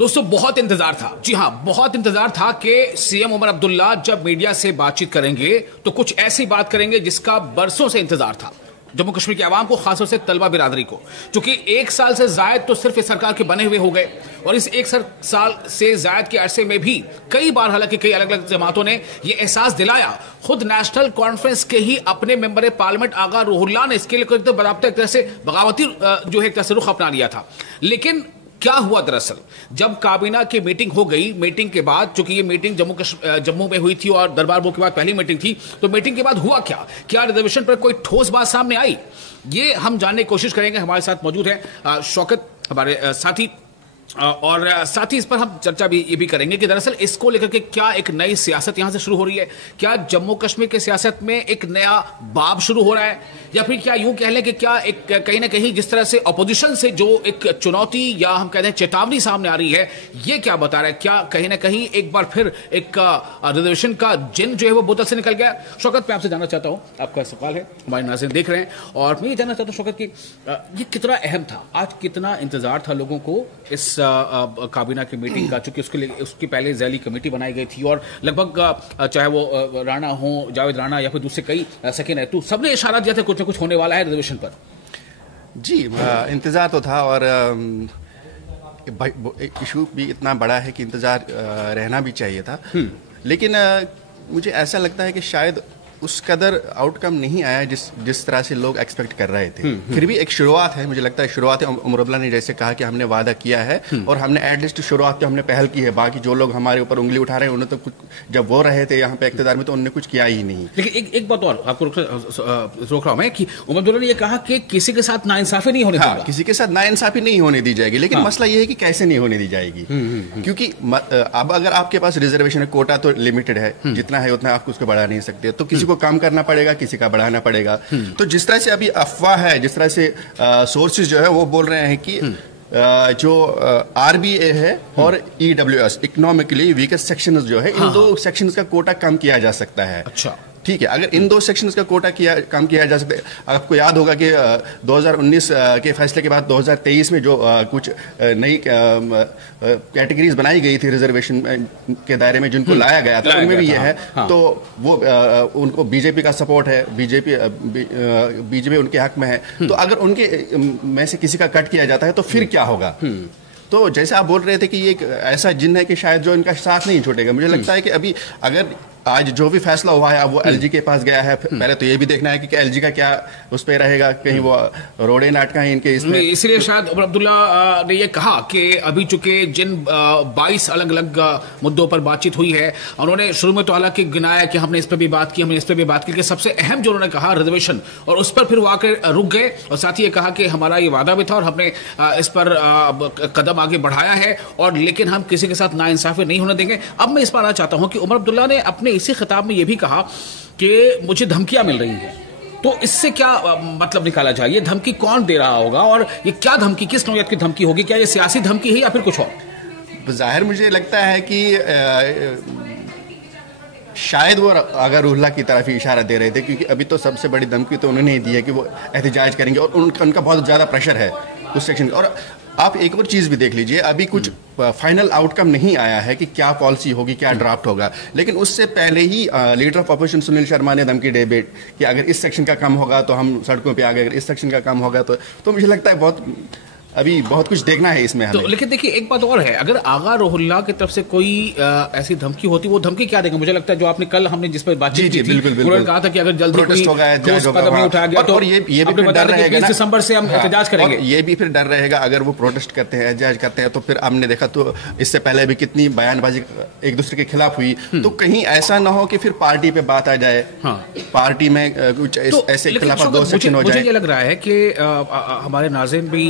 दोस्तों बहुत इंतजार था, जी हां बहुत इंतजार था कि सीएम उमर अब्दुल्ला जब मीडिया से बातचीत करेंगे तो कुछ ऐसी बात करेंगे जिसका बरसों से इंतजार था जम्मू कश्मीर की आवाम को, खासतौर से तलबा बिरादरी को, क्योंकि एक साल से जायद तो सिर्फ इस सरकार के बने हुए हो गए और इस एक साल से जायद के अरसे में भी कई बार हालांकि कई अलग अलग जमातों ने यह एहसास दिलाया, खुद नेशनल कॉन्फ्रेंस के ही अपने मेंबर पार्लियामेंट आगा रूहुल्लाह ने इसके लिए बराबर एक तरह से बगावती जो है एक तरह से रुख अपना लिया था। लेकिन क्या हुआ दरअसल जब काबीना की मीटिंग हो गई, मीटिंग के बाद, चूंकि ये मीटिंग जम्मू में हुई थी और दरबार मुल्क के बाद पहली मीटिंग थी, तो मीटिंग के बाद हुआ क्या रिजर्वेशन पर कोई ठोस बात सामने आई, ये हम जानने की कोशिश करेंगे। हमारे साथ मौजूद है शौकत, हमारे साथी, और साथ ही इस पर हम चर्चा भी ये भी करेंगे कि दरअसल इसको लेकर के क्या एक नई सियासत यहां से शुरू हो रही है, क्या जम्मू कश्मीर के सियासत में एक नया बाब शुरू हो रहा है, या फिर क्या यूं कह लें कि क्या एक कहीं ना कहीं जिस तरह से अपोजिशन से जो एक चुनौती या हम कहते हैं चेतावनी सामने आ रही है, ये क्या बता रहा है, क्या कहीं ना कहीं एक बार फिर एक रिजर्वेशन का जिन जो है वो बोतल से निकल गया। शौकत, मैं आपसे जानना चाहता हूं, आपका सवाल है, हमारे नाज़रीन देख रहे हैं, और मैं ये जानना चाहता हूं शौकत कि ये कितना अहम था, आज कितना इंतजार था लोगों को इस काबीना की मीटिंग का, चूंकि उसके लिए उसकी पहले ज़ैली कमेटी बनाई गई थी और लगभग चाहे वो राणा हो, जावेद राणा या फिर दूसरे कई सकीन है, सबने इशारा दिया था कुछ न कुछ होने वाला है रिजर्वेशन पर। जी, इंतजार तो था और इशू भी इतना बड़ा है कि इंतजार रहना भी चाहिए था, लेकिन मुझे ऐसा लगता है कि शायद उस कदर आउटकम नहीं आया जिस तरह से लोग एक्सपेक्ट कर रहे थे। फिर भी एक शुरुआत है, मुझे लगता है शुरुआत है। उमर अब्दुल्ला ने जैसे कहा कि हमने वादा किया है और हमने एटलीस्ट शुरुआत तो हमने पहल की है, बाकी जो लोग हमारे ऊपर उंगली उठा रहे हैं उन्होंने तो कुछ, जब वो रहे थे यहाँ पे इक़्तिदार में, तो उन्होंने कुछ किया ही नहीं। लेकिन एक बात और आपको रोक रहा हूं मैं कि उमर अब्दुल्ला ने यह कहा कि किसी के साथ नाइंसाफी नहीं होने दी, किसी के साथ नाइंसाफी नहीं होने दी जाएगी, लेकिन मसला यह है कि कैसे नहीं होने दी जाएगी, क्योंकि अब अगर आपके पास रिजर्वेशन है, कोटा तो लिमिटेड है, जितना है उतना आप उसको बढ़ा नहीं सकते, तो किसी को कम करना पड़ेगा, किसी का बढ़ाना पड़ेगा। तो जिस तरह से अभी अफवाह है, जिस तरह से सोर्सेज जो है वो बोल रहे हैं कि जो आरबीए है और ईडब्ल्यूएस, इकोनॉमिकली वीकेस्ट सेक्शंस जो है, इन दो सेक्शंस का कोटा कम किया जा सकता है। अच्छा, ठीक है, अगर इन दो सेक्शंस का कोटा कम किया जा सकता है। आपको याद होगा कि 2019 के फैसले के बाद 2023 में जो कुछ नई कैटेगरीज बनाई गई थी रिजर्वेशन के दायरे में, जिनको लाया गया था, उनमें भी ये है। तो वो उनको बीजेपी का सपोर्ट है, बीजेपी उनके हक में है। तो अगर उनके में से किसी का कट किया जाता है तो फिर क्या होगा? तो जैसे आप बोल रहे थे कि ये एक ऐसा जिन है कि शायद जो इनका साथ नहीं छोड़ेगा, मुझे लगता है कि अभी अगर आज जो भी फैसला हुआ है, अब वो एलजी के पास गया है, पहले तो ये भी देखना है कि एलजी का क्या उस पर रहेगा, कहीं वो रोड़े नाटका है इनके इसमें। इसलिए शायद उमर अब्दुल्ला ने ये कहा कि अभी चूंकि जिन 22 अलग अलग मुद्दों पर बातचीत हुई है, उन्होंने शुरू में तो हालांकि गिनाया कि हमने इस पर भी बात की, हमने इस पर भी बात की, कि सबसे अहम जो उन्होंने कहा रिजर्वेशन, और उस पर फिर वो आकर रुक गए, और साथ ही ये कहा कि हमारा ये वादा भी था और हमने इस पर कदम आगे बढ़ाया है, और लेकिन हम किसी के साथ नाइंसाफी नहीं होने देंगे। अब मैं इस पर आना चाहता हूं कि उमर अब्दुल्ला ने अपने इसी खिताब में यह भी कहा कि मुझे धमकियां मिल रही हैं, तो इससे क्या मतलब निकाला जाए? ये धमकी कौन दे रहा होगा और ये क्या धमकी, किस नौयत की धमकी होगी? क्या ये सियासी धमकी है या फिर कुछ और? जाहिर मुझे लगता है कि शायद वो अगर रूहुल्लाह की तरफ ही इशारा दे रहे थे, क्योंकि अभी तो सबसे बड़ी धमकी तो उन्होंने ही दी है कि वो एहतजाज करेंगे, और उनका बहुत ज़्यादा प्रेशर है उस सेक्शन। और आप एक और चीज़ भी देख लीजिए, अभी कुछ फाइनल आउटकम नहीं आया है कि क्या पॉलिसी होगी, क्या ड्राफ्ट होगा, लेकिन उससे पहले ही leader of opposition Sunil Sharma ने धमकी दे कि अगर इस सेक्शन का कम होगा तो हम सड़कों पे आ गए, अगर इस सेक्शन का कम होगा तो मुझे लगता है अभी बहुत कुछ देखना है इसमें हमें। तो लेकिन देखिए एक बात और है, अगर आगा रूहुल्लाह की तरफ से कोई ऐसी धमकी होती, वो धमकी क्या देगा? मुझे लगता है जो आपने कल हमने जिस पर बातचीत की थी, उन्होंने कहा था कि अगर जल्दी कोई कदम नहीं उठाया गया तो ये भी फिर डर रहेगा, 20 दिसंबर से हम एहतजाज करेंगे। ये भी फिर डर रहेगा अगर वो प्रोटेस्ट करते हैं, एहतजाज करते हैं, तो फिर हमने देखा तो इससे पहले भी कितनी बयानबाजी एक दूसरे के खिलाफ हुई, तो कहीं ऐसा ना हो कि फिर पार्टी पे बात आ जाए, पार्टी में कुछ ऐसे खिलाफ दो सेक्शन हो जाए। मुझे ये लग रहा है कि हमारे नाज़रीन भी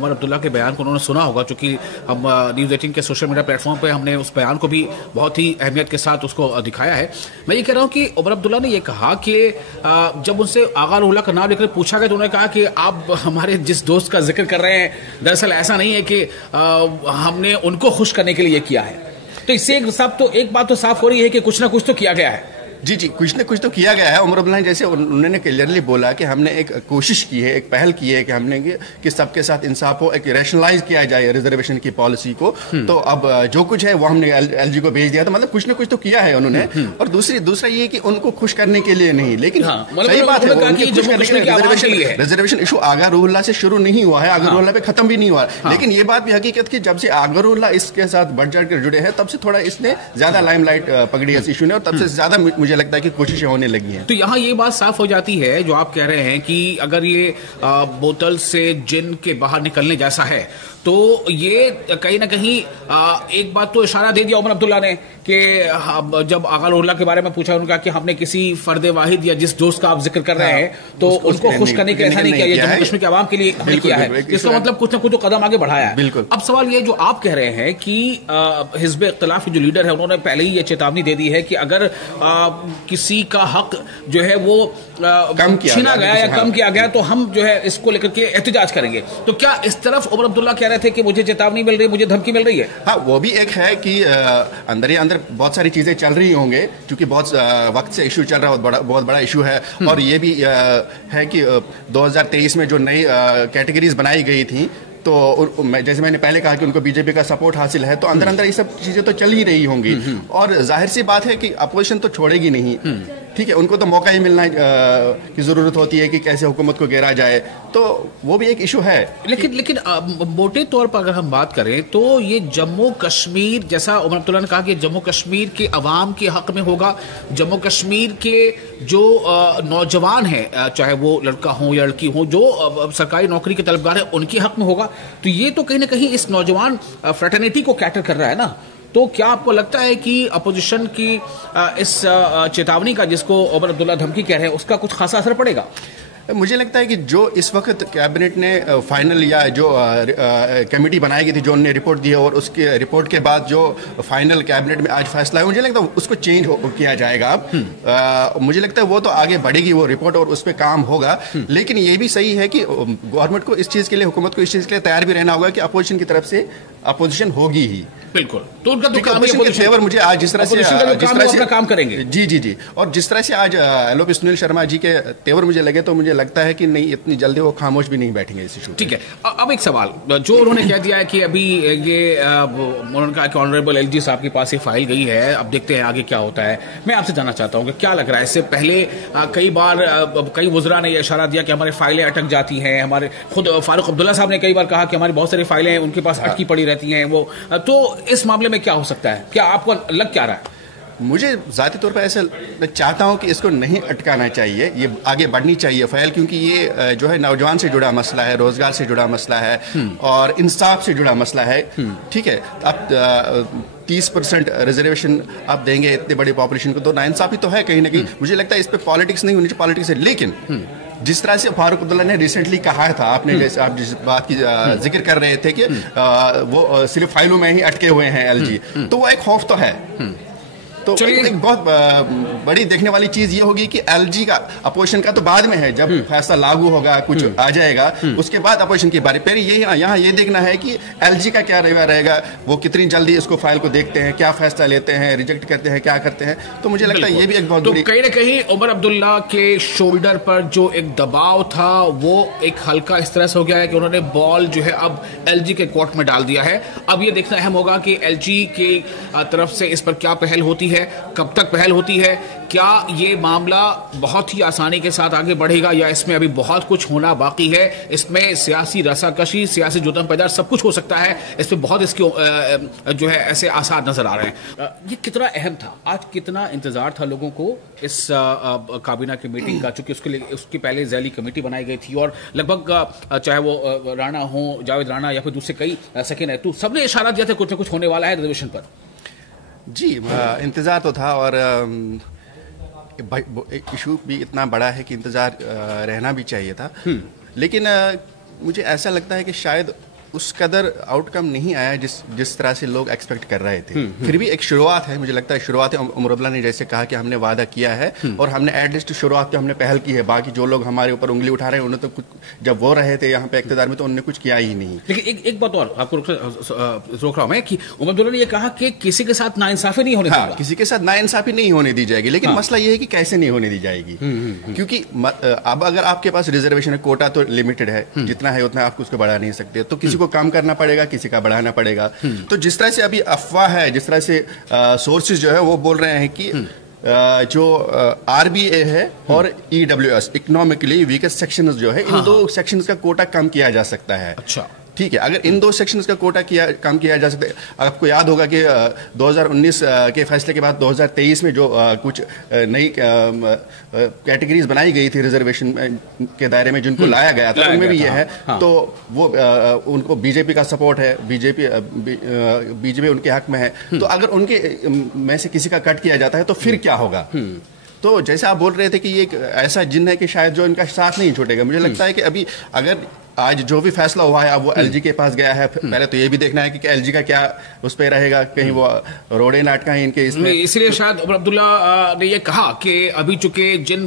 उमर अब्दुल्ला के बयान उन्होंने सुना होगा, क्योंकि हम न्यूज़ 18 के सोशल मीडिया प्लेटफॉर्म पे हमने उस बयान को भी बहुत ही अहमियत के साथ उसको दिखाया है। मैं ये कह रहा हूं कि उमर अब्दुल्ला ने ये कहा कि जब उनसे आगा रूहुल्लाह का नाम लेकर पूछा गया तो उन्होंने कहा कि आप हमारे जिस दोस्त का जिक्र कर रहे हैं, दरअसल ऐसा नहीं है कि हमने उनको खुश करने के लिए किया है। तो इससे एक बात तो साफ हो रही है कि कुछ ना कुछ तो किया गया है। जी जी, कुछ न कुछ तो किया गया है। उमर अब्दुल्ला ने जैसे उन्होंने क्लियरली बोला कि हमने एक कोशिश की है, एक पहल की है कि हमने कि सबके साथ इंसाफ हो, एक रैशनलाइज किया जाए रिजर्वेशन की पॉलिसी को। तो अब जो कुछ है वो हमने एलजी को भेज दिया। तो मतलब कुछ न कुछ तो किया है उन्होंने। और दूसरा ये कि उनको खुश करने के लिए नहीं, लेकिन सही बात है रिजर्वेशन इशू आगा रूहुल्लाह से शुरू नहीं हुआ है, आगा रूहुल्लाह पे खत्म भी नहीं हुआ। लेकिन ये बात भी हकीकत की जब से आगा रूहुल्लाह इसके साथ बढ़ चढ़ कर जुड़े हैं तब से थोड़ा इसने ज्यादा लाइमलाइट पकड़ी है इस इशू ने, और तब से ज्यादा मुझे लगता है कि कोशिशें होने लगी हैं। तो यहाँ ये बात साफ हो जाती है जो आप कह रहे हैं कि अगर ये बोतल से जिन के बाहर निकलने जैसा है तो ये कहीं ना कहीं एक बात तो इशारा दे दिया उमर अब्दुल्ला ने कि जब आगा रूहुल्लाह के बारे में पूछा उन्होंने कहा कि हमने किसी फर्द वाहिद या जिस दोस्त का आप जिक्र कर रहे हैं तो उनको खुश करने के ऐसा नहीं किया, ये जम्मू कश्मीर के आवाम के लिए हमने किया है। इसका मतलब कुछ ना कुछ तो कदम आगे बढ़ाया है। अब सवाल ये जो आप कह रहे हैं कि हिज़्ब इख्तिलाफ के जो लीडर है उन्होंने पहले ही ये चेतावनी दे दी है कि अगर किसी का हक जो है वो छीना गया या कम किया गया तो हम जो है इसको लेकर के एहतजाज करेंगे। तो क्या इस तरफ उमर अब्दुल्ला कह रहे थे कि मुझे चेतावनी मिल रही है, मुझे धमकी मिल रही है? हाँ, वो भी एक है कि अंदर ही अंदर बहुत सारी चीजें चल रही होंगे क्योंकि बहुत वक्त से इशू चल रहा है, बहुत बड़ा इशू है। और ये भी है कि 2023 में जो नई कैटेगरीज बनाई गई थी तो जैसे मैंने पहले कहा कि उनको बीजेपी का सपोर्ट हासिल है, तो अंदर अंदर ये सब चीजें तो चल ही रही होंगी। और जाहिर सी बात है कि अपोजिशन तो छोड़ेगी नहीं, ठीक है, उनको तो मौका ही मिलना की जरूरत होती है कि कैसे हुकूमत को घेरा जाए, तो वो भी एक इशू है। लेकिन मोटे तौर पर अगर हम बात करें तो ये जम्मू कश्मीर, जैसा उमर अब्दुल्ला ने कहा कि जम्मू कश्मीर के अवाम के हक में होगा, जम्मू कश्मीर के जो नौजवान हैं, चाहे वो लड़का हो या लड़की हो, जो सरकारी नौकरी के तलबगार है उनके हक में होगा। तो ये तो कहीं ना कहीं इस नौजवान फ्रेटर्निटी को कैटर कर रहा है ना। तो क्या आपको लगता है कि अपोजिशन की इस चेतावनी का, जिसको उमर अब्दुल्ला धमकी कह रहे हैं, उसका कुछ खासा असर पड़ेगा? मुझे लगता है कि जो इस वक्त कैबिनेट ने फाइनल या जो कमेटी बनाई गई थी, जो उन्होंने रिपोर्ट दी है, और उसके रिपोर्ट के बाद जो फाइनल कैबिनेट में आज फैसला है, मुझे लगता है उसको चेंज किया जाएगा। मुझे लगता है वो तो आगे बढ़ेगी वो रिपोर्ट और उस पर काम होगा। लेकिन ये भी सही है कि गवर्नमेंट को इस चीज़ के लिए, हुकूमत को इस चीज़ के लिए तैयार भी रहना होगा कि अपोजिशन की तरफ से अपोजिशन होगी ही। बिल्कुल, तो उनका तो काम के फेवर मुझे आज जिस तरह से काम करेंगे। जी, और जिस तरह से आज एलओपी सुनील शर्मा जी के तेवर मुझे लगे, तो मुझे लगता है कि नहीं, इतनी जल्दी वो खामोश भी नहीं बैठेंगे इस इशू। ठीक है, अब एक सवाल जो उन्होंने कह दिया है कि अभी ये उन्होंने कहा कि ऑनरेबल एलजी साहब के पास ये फाइल गई है, अब देखते हैं आगे क्या होता है। मैं आपसे जानना चाहता हूँ कि क्या लग रहा है, इससे पहले कई बार कई वज़रा ने यह इशारा दिया कि हमारी फाइलें अटक जाती हैं, हमारे खुद फारूक अब्दुल्ला साहब ने कई बार कहा कि हमारी बहुत सारी फाइलें उनके पास अटकी पड़ी रहती हैं। वो तो इस मामले में क्या हो सकता है, क्या आपको लग क्या रहा है? मुझे ज़ाती तौर पर ऐसा चाहता हूं कि इसको नहीं अटकाना चाहिए, ये आगे बढ़नी चाहिए फाइल, क्योंकि ये जो है नौजवान से जुड़ा मसला है, रोजगार से जुड़ा मसला है और इंसाफ से जुड़ा मसला है। ठीक है, अब 30% रिजर्वेशन आप देंगे इतनी बड़ी पॉपुलेशन को, तो नाइंसाफी तो है कहीं ना कहीं। मुझे लगता है इस पर पॉलिटिक्स नहीं होनी चाहिए, पॉलिटिक्स है। लेकिन जिस तरह से फारूक अब्दुल्ला ने रिसेंटली कहा था, आपने जैसे आप जिस बात की जिक्र कर रहे थे कि वो सिर्फ फाइलों में ही अटके हुए हैं एलजी, तो वो एक खौफ तो है। तो एक बहुत बड़ी देखने वाली चीज ये होगी कि एलजी का, अपोजिशन का तो बाद में है, जब फैसला लागू होगा, कुछ आ जाएगा, उसके बाद अपोजिशन की बारी। फिर यहाँ ये देखना है कि एलजी का क्या रवैया रहेगा, वो कितनी जल्दी इसको फाइल को देखते हैं, क्या फैसला लेते हैं, रिजेक्ट करते हैं, क्या करते हैं। तो मुझे लगता है ये भी एक बहुत बड़ी, कहीं ना कहीं उमर अब्दुल्ला के शोल्डर पर जो एक दबाव था वो एक हल्का इस तरह से हो गया है कि उन्होंने बॉल जो है अब एलजी के कोर्ट में डाल दिया है। अब ये देखना अहम होगा कि एलजी की तरफ से इस पर क्या पहल होती है, कब तक पहल होती है, क्या ये मामला बहुत ही आसानी के साथ आगे बढ़ेगा या इसमें अभी बहुत कुछ होना बाकी है। इसमें सियासी रसाकशी, सियासी जुदम पैदार सब कुछ हो सकता है। इसमें बहुत इसके जो है ऐसे आसार नजर आ रहे हैं। ये कितना अहम था, आज कितना इंतजार था लोगों को इस काबीना की मीटिंग का, चूंकि उसके पहले ज़ैली कमेटी बनाई गई थी और लगभग चाहे वो राणा हो, जावेद राणा या फिर दूसरे कई सकीन तो सबने इशारा दिया था कुछ न कुछ होने वाला है रिजर्वेशन पर। जी, इंतज़ार तो था और इशू भी इतना बड़ा है कि इंतज़ार रहना भी चाहिए था। लेकिन मुझे ऐसा लगता है कि शायद उस कदर आउटकम नहीं आया जिस तरह से लोग एक्सपेक्ट कर रहे थे। फिर भी एक शुरुआत है, मुझे लगता है शुरुआत है। उमर अब्दुल्ला ने जैसे कहा कि हमने वादा किया है और हमने एटलीस्ट शुरुआत तो हमने पहल की है। बाकी जो लोग हमारे ऊपर उंगली उठा रहे हैं उन्होंने तो कुछ, जब वो रहे थे यहाँ पे इख्तिदार में, तो उन्होंने कुछ किया ही नहीं। लेकिन एक बात और आपको रोक रहा हूं मैं कि उमर अब्दुल्ला ने यह कहा कि किसी के साथ नाइंसाफी नहीं होने देगा। किसी के साथ नाइंसाफी नहीं होने दी जाएगी, लेकिन मसला यह है कि कैसे नहीं होने दी जाएगी। क्योंकि अब अगर आपके पास रिजर्वेशन है, कोटा तो लिमिटेड है, जितना है उतना आप उसको बढ़ा नहीं सकते, तो किसी को कम करना पड़ेगा, किसी का बढ़ाना पड़ेगा। तो जिस तरह से अभी अफवाह है, जिस तरह से सोर्सेज जो है वो बोल रहे हैं कि जो आरबीए है और ईडब्ल्यूएस, इकोनॉमिकली वीकेस्ट सेक्शंस जो है, इन दो सेक्शंस का कोटा कम किया जा सकता है। अच्छा, ठीक है, अगर इन दो सेक्शंस का कोटा कम किया जा सकता है। आपको याद होगा कि 2019 के फैसले के बाद 2023 में जो कुछ नई कैटेगरीज बनाई गई थी रिजर्वेशन के दायरे में, जिनको लाया गया था, उनमें भी ये है। तो वो उनको बीजेपी का सपोर्ट है, बीजेपी उनके हक में है। तो अगर उनके में से किसी का कट किया जाता है तो फिर क्या होगा? तो जैसे आप बोल रहे थे कि ये एक ऐसा जिन्न है कि शायद जो इनका साथ नहीं छोड़ेगा। मुझे लगता है कि अभी अगर आज जो भी फैसला हुआ है, अब वो एलजी के पास गया है, पहले तो ये भी देखना है कि एलजी का क्या उस पर रहेगा, कहीं वो रोड़े नाटका है इनके इसमें। इसलिए शायद उमर अब्दुल्ला ने ये कहा कि अभी चूंकि जिन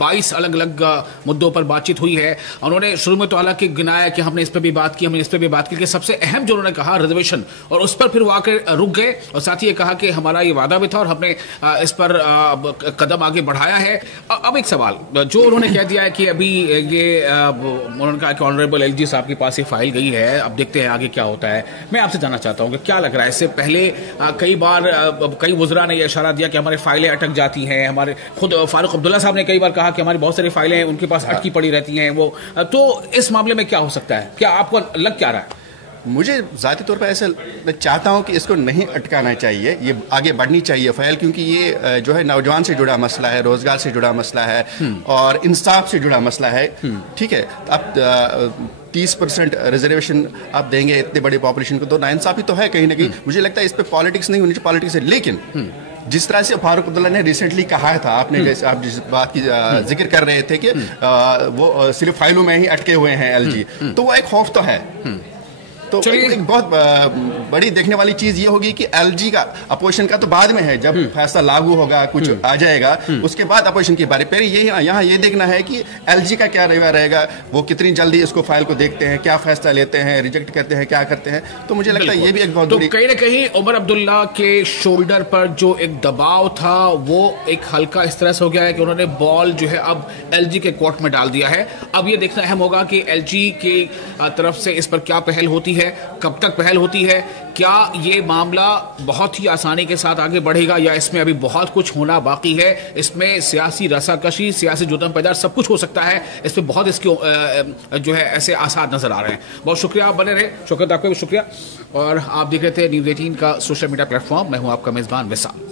22 अलग अलग मुद्दों पर बातचीत हुई है, उन्होंने शुरू में तो हालांकि गिनाया कि हमने इस पर भी बात की, हमने इस पर भी बात की, कि सबसे अहम जो उन्होंने कहा रिजर्वेशन, और उस पर फिर वो आकर रुक गए। और साथ ही ये कहा कि हमारा ये वादा भी था और हमने इस पर कदम आगे बढ़ाया है। अब एक सवाल जो उन्होंने कह दिया है कि अभी ये उन्होंने कहा कि ऑनरेबल एलजी साहब के पास ये फाइल गई है, अब देखते हैं आगे क्या होता है। मैं आपसे जानना चाहता हूं कि क्या लग रहा है, इससे पहले कई बार कई वज़रा ने यह इशारा दिया कि हमारी फाइलें अटक जाती हैं। हमारे खुद फारूक अब्दुल्ला साहब ने कई बार कहा कि हमारी बहुत सारी फाइलें उनके पास अटकी पड़ी रहती हैं। वो तो इस मामले में क्या हो सकता है, क्या आपको लग क्या रहा है? मुझे ज़ाती तौर पर ऐसा, मैं चाहता हूं कि इसको नहीं अटकाना चाहिए, ये आगे बढ़नी चाहिए फाइल, क्योंकि ये जो है नौजवान से जुड़ा मसला है, रोजगार से जुड़ा मसला है और इंसाफ से जुड़ा मसला है। ठीक है, अब 30% रिजर्वेशन आप देंगे इतने बड़ी पॉपुलेशन को, तो नाइंसाफी तो है कहीं ना कहीं। मुझे लगता है इस पर पॉलिटिक्स नहीं होनी चाहिए, पॉलिटिक्स है। लेकिन जिस तरह से फारूक अब्दुल्ला ने रिसेंटली कहा था, आपने जैसे आप जिस बात की जिक्र कर रहे थे कि वो सिर्फ फाइलों में ही अटके हुए हैं एलजी, तो वो एक खौफ तो है। तो एक बहुत बड़ी देखने वाली चीज ये होगी कि एलजी का अपोजिशन का तो बाद में है, जब फैसला लागू होगा, कुछ आ जाएगा, उसके बाद अपोजिशन की बारी। पहले यहाँ ये देखना है कि एलजी का क्या रवैया रहेगा, वो कितनी जल्दी इसको फाइल को देखते हैं, क्या फैसला लेते हैं, रिजेक्ट करते हैं, क्या करते हैं। तो मुझे लगता है ये भी एक बहुत बड़ी, कहीं ना कहीं उमर अब्दुल्ला के शोल्डर पर जो एक दबाव था वो एक हल्का इस तरह से हो गया है कि उन्होंने बॉल जो है अब एलजी के कोर्ट में डाल दिया है। अब ये देखना अहम होगा कि एलजी की तरफ से इस पर क्या पहल होती है, कब तक पहल होती है, क्या ये मामला बहुत ही आसानी के साथ आगे बढ़ेगा या इसमें अभी बहुत कुछ होना बाकी है। इसमें सियासी रसाकशी, सियासी जुतम पैदार सब कुछ हो सकता है। इसमें बहुत इसके जो है ऐसे आसार नजर आ रहे हैं। बहुत शुक्रिया, आप बने रहे। शुक्रिया, आपका भी शुक्रिया। और आप देख रहे थे न्यूज़ 18 का सोशल मीडिया प्लेटफॉर्म। मैं हूं आपका मेजबान विशाल।